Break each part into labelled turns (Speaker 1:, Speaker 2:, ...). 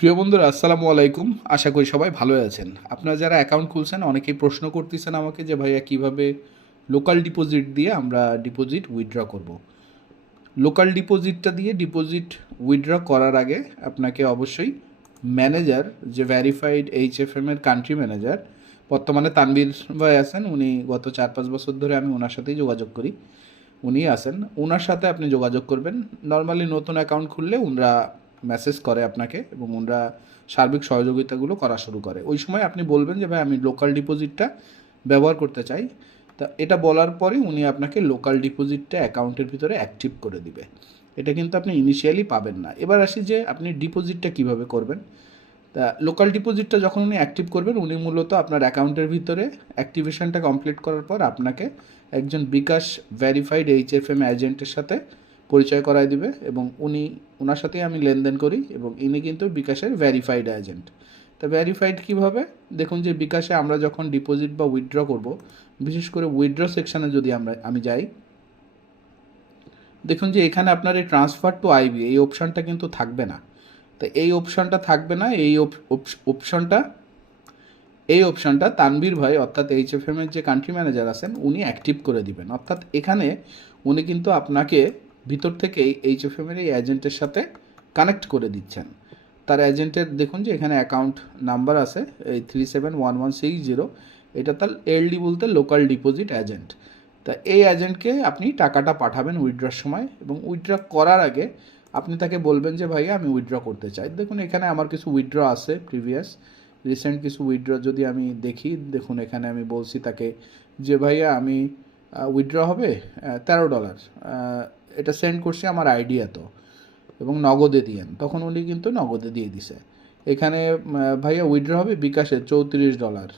Speaker 1: প্রিয় বন্ধুরা, আসসালামু আলাইকুম। আশা করি সবাই ভালো আছেন। আপনারা যারা অ্যাকাউন্ট খুলছেন, অনেকেই প্রশ্ন করতেছেন আমাকে যে, ভাইয়া, কীভাবে লোকাল ডিপোজিট দিয়ে আমরা ডিপোজিট উইথড্র করব? লোকাল ডিপোজিটটা দিয়ে ডিপোজিট উইথড্র করার আগে আপনাকে অবশ্যই ম্যানেজার যে ভ্যারিফাইড এইচ এফ এম এর কান্ট্রি ম্যানেজার বর্তমানে তানবীর ভাই আছেন, উনি গত চার পাঁচ বছর ধরে আমি ওনার সাথেই যোগাযোগ করি। উনি আছেন। ওনার সাথে আপনি যোগাযোগ করবেন। নর্মালি নতুন অ্যাকাউন্ট খুললে ওনারা মেসেজ করে আপনাকে এবং ওনারা সার্বিক সহযোগিতাগুলো করা শুরু করে। ওই সময় আপনি বলবেন যে, ভাই, আমি লোকাল ডিপোজিটটা ব্যবহার করতে চাই। তা এটা বলার পরে উনি আপনাকে লোকাল ডিপোজিটটা অ্যাকাউন্টের ভিতরে অ্যাক্টিভ করে দিবে। এটা কিন্তু আপনি ইনিশিয়ালি পাবেন না। এবার আসি যে, আপনি ডিপোজিটটা কীভাবে করবেন? তা লোকাল ডিপোজিটটা যখন উনি অ্যাক্টিভ করবেন, উনি মূলত আপনার অ্যাকাউন্টের ভিতরে অ্যাক্টিভেশনটা কমপ্লিট করার পর আপনাকে একজন Bkash verified H F M এজেন্টের সাথে পরিচয় করায় দিবে এবং উনি ওনার সাথেই আমি লেনদেন করি এবং ইনি কিন্তু বিকাশের ভ্যারিফাইড এজেন্ট তা ভ্যারিফাইড কীভাবে? দেখুন যে বিকাশে আমরা যখন ডিপোজিট বা উইথড্র করব, বিশেষ করে উইথড্র সেকশানে যদি আমরা, আমি যাই, দেখুন যে এখানে আপনার এই ট্রান্সফার টু আইবি এই অপশানটা কিন্তু থাকবে না। তো এই অপশানটা থাকবে না, এই অপশানটা এই অপশানটা তানভীর ভাই, অর্থাৎ এইচ এফ এমের যে কান্ট্রি ম্যানেজার আছেন, উনি অ্যাক্টিভ করে দিবেন। অর্থাৎ এখানে উনি কিন্তু আপনাকে ভিতর থেকেই এইচ এফ এমের এই এজেন্টের সাথে কানেক্ট করে দিচ্ছেন। তার এজেন্টের দেখুন যে এখানে অ্যাকাউন্ট নাম্বার আছে, এই three seven one one six zero এটা তার এলডি বলতে লোকাল ডিপোজিট এজেন্ট তা এই এজেন্টকে আপনি টাকাটা পাঠাবেন উইথড্রর সময় এবং উইথড্র করার আগে আপনি তাকে বলবেন যে, ভাইয়া, আমি উইথড্র করতে চাই। দেখুন, এখানে আমার কিছু উইথড্র আছে প্রিভিয়াস রিসেন্ট কিছু উইথড্র যদি আমি দেখি, দেখুন, এখানে আমি বলছি তাকে যে, ভাইয়া, আমি উইথড্র হবে তেরো ডলার এটা সেন্ড করছি আমার আইডিয়া তো, এবং নগদে দিয়েন তখন উনি কিন্তু নগদে দিয়ে দিছে। এখানে ভাইয়া উইথড্র হবে বিকাশে চৌত্রিশ ডলার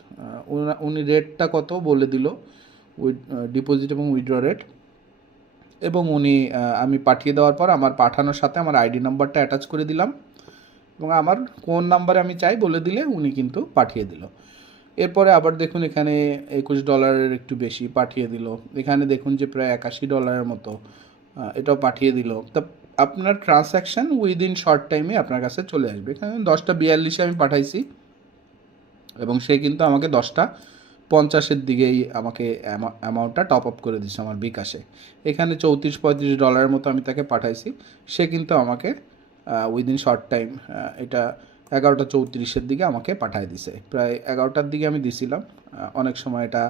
Speaker 1: উনি রেটটা কত বলে দিল উইথ ডিপোজিট এবং উইথড্র রেট এবং উনি আমি পাঠিয়ে দেওয়ার পর আমার পাঠানোর সাথে আমার আইডি নাম্বারটা অ্যাটাচ করে দিলাম। এবং আমার কোন নাম্বারে আমি চাই বলে দিলে উনি কিন্তু পাঠিয়ে দিল। এরপরে আবার দেখুন এখানে একুশ ডলারের একটু বেশি পাঠিয়ে দিল। এখানে দেখুন যে প্রায় একাশি ডলারের মতো এটাও পাঠিয়ে দিল। তা আপনার ট্রানজ্যাকশান উইদিন শর্ট টাইমে আপনার কাছে চলে আসবে। এখানে দশটা বিয়াল্লিশে আমি পাঠাইছি এবং সে কিন্তু আমাকে দশটা পঞ্চাশের দিকেই আমাকে অ্যামাউন্টটা টপ আপ করে দিচ্ছে আমার বিকাশে। এখানে চৌত্রিশ পঁয়ত্রিশ ডলারের মতো আমি তাকে পাঠাইছি। সে কিন্তু আমাকে উইদিন শর্ট টাইম এটা এগারোটা চৌত্রিশের দিকে আমাকে পাঠায় দিছে। প্রায় এগারোটার দিকে আমি দিছিলাম। অনেক সময় এটা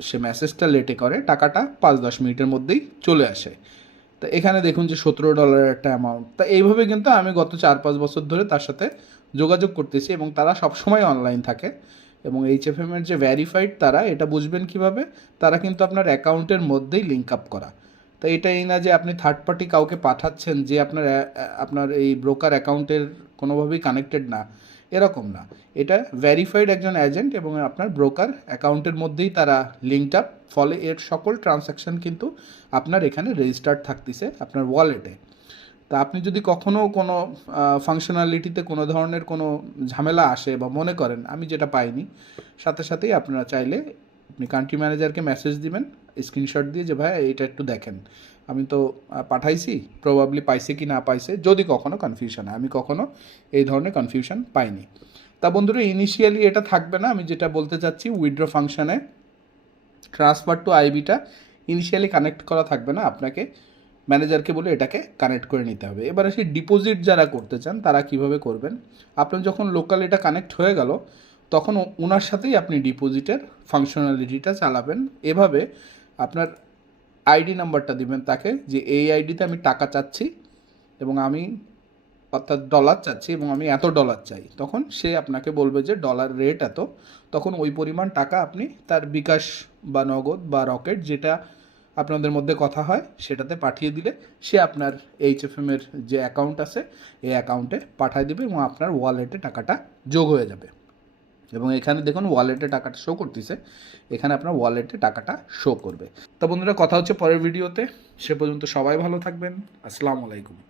Speaker 1: সে মেসেজটা লেটে করে, টাকাটা পাঁচ দশ মিনিটের মধ্যেই চলে আসে। তা এখানে দেখুন যে সতেরো ডলারের একটা অ্যামাউন্ট তা এইভাবে কিন্তু আমি গত চার পাঁচ বছর ধরে তার সাথে যোগাযোগ করতেছি এবং তারা সবসময় অনলাইন থাকে। এবং এইচ এফ এর যে ভ্যারিফাইড তারা, এটা বুঝবেন কীভাবে? তারা কিন্তু আপনার অ্যাকাউন্টের মধ্যেই লিঙ্ক আপ করা। তো এটা এই না যে আপনি থার্ড পার্টি কাউকে পাঠাচ্ছেন যে আপনার আপনার এই ব্রোকার অ্যাকাউন্টের কোনোভাবেই কানেক্টেড না, এরকম না। এটা ভ্যারিফাইড একজন এজেন্ট এবং আপনার ব্রোকার অ্যাকাউন্টের মধ্যেই তারা লিঙ্কড আপ ফলে এর সকল ট্রানসাকশন কিন্তু আপনার এখানে রেজিস্টার্ড থাকতেছে আপনার ওয়ালেটে তা আপনি যদি কখনও কোনো ফাংশনালিটিতে কোনো ধরনের কোনো ঝামেলা আসে বা মনে করেন, আমি যেটা পাইনি, সাথে সাথেই আপনারা চাইলে আপনি কান্ট্রি ম্যানেজারকে মেসেজ দিবেন স্ক্রিনশট দিয়ে যে, ভাই, এটা একটু দেখেন। আমি তো পাঠাইছি প্রবাবলি পাইছে কি না পাইছে, যদি কখনো কনফিউশন হয়। আমি কখনো এই ধরনের কনফিউশন পাইনি। তা বন্ধুরা ইনিশিয়ালি এটা থাকবে না। আমি যেটা বলতে চাচ্ছি উইথড্র ফাংশনে ট্রান্সফার টু আইবিটা ইনিশিয়ালি কানেক্ট করা থাকবে না। আপনাকে ম্যানেজারকে বলে এটাকে কানেক্ট করে নিতে হবে। এবারে সেই ডিপোজিট যারা করতে চান, তারা কীভাবে করবেন? আপনার যখন লোকাল এটা কানেক্ট হয়ে গেল, তখন ওনার সাথেই আপনি ডিপোজিটের ফাংশনালিটিটা চালাবেন। এভাবে আপনার আইডি নাম্বারটা দিবেন তাকে যে এই আইডিতে আমি টাকা চাচ্ছি এবং আমি অর্থাৎ ডলার চাচ্ছি এবং আমি এত ডলার চাই। তখন সে আপনাকে বলবে যে ডলার রেট এত। তখন ওই পরিমাণ টাকা আপনি তার বিকাশ বা নগদ বা রকেট যেটা আপনাদের মধ্যে কথা হয় সেটাতে পাঠিয়ে দিলে সে আপনার এইচ এফ এর যে অ্যাকাউন্ট আছে, এই অ্যাকাউন্টে পাঠিয়ে দেবে এবং আপনার ওয়ালেটে টাকাটা যোগ হয়ে যাবে। এবং এখানে দেখুন ওয়ালেটে টাকাটা শো করতেছে। এখানে আপনার ওয়ালেটে টাকাটা শো করবে। তো বন্ধুরা, কথা হচ্ছে পরের ভিডিওতে সে পর্যন্ত সবাই ভালো থাকবেন। আসসালামু আলাইকুম।